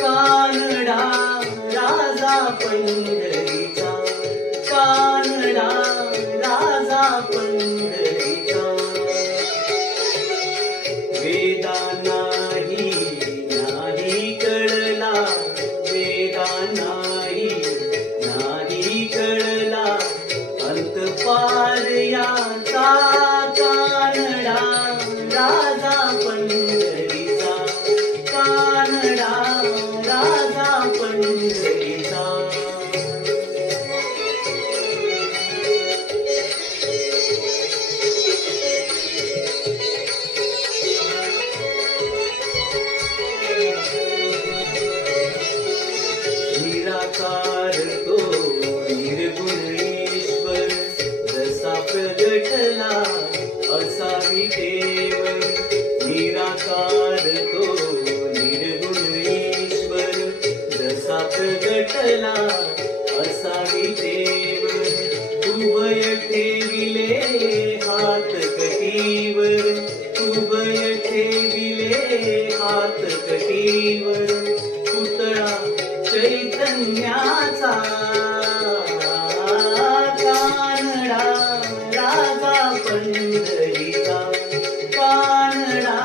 कानडा राजा पंढरीचा, कानडा राजा पंढरीचा. वेदा नाही कळला, वेदा नाही कळला, अंत पार याचा. कानडा राजा पंढरीचा, कानडा राजा पंढरीचा. निराकार तो निर्गुण ईश्वर, जसा प्रगटला असा विटेवर. निराकार तो निर्गुण ईश्वर, जसा प्रगटला असा विटेवर. उभय ठेविले हात कटीवर, उभय ठेविले हात कटीवर. पुतळा चैतन्याचा, कानडा राजा पंढरीचा, कानडा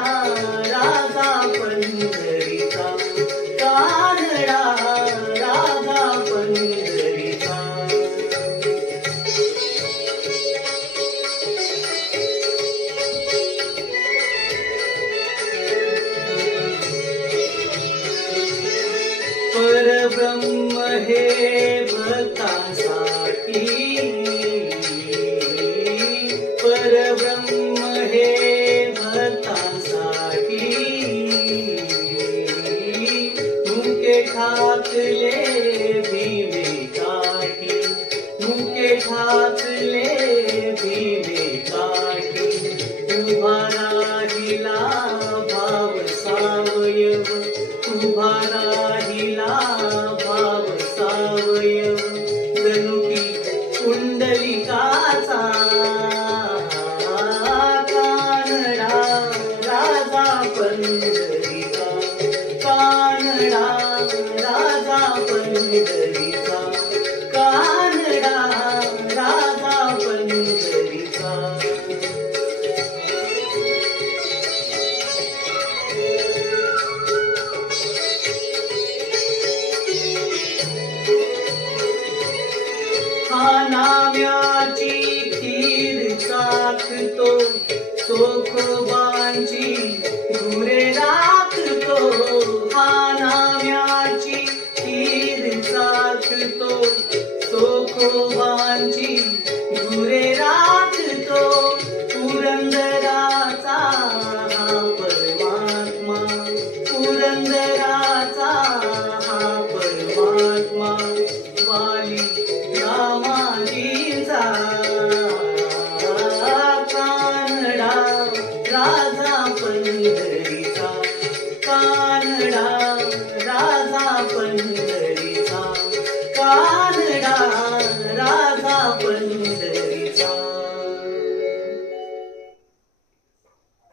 राजा पंढरीचा, कानडा राजा पंढरीचा. परब्रह्म हे भक्तांसाठी, परब्रह्म हे भक्तांसाठी. मुके ठाकले भीमे काठी, मुके ठाकले भीमे काठी. उभा राहिला भाव सावयव, उभा राहिला भाव सावयव. जणू की कुंडलिकाचा, कानडा राजा पंढरीचा, कानडा राजा पंढरीचा, कानडा राजा पंढरीचा. हा नाम्याची खीर चाखतो, चोखोबांची गुरे राखतो. हा नाम्याची खीर चाखतो, चोखोबांची गुरे राखतो. पुरंदराचा हा परमात्मा, पुरंदराचा हा परमात्मा. वाली रामाजीचा, कानडा राजा पंढरीचा, कानडा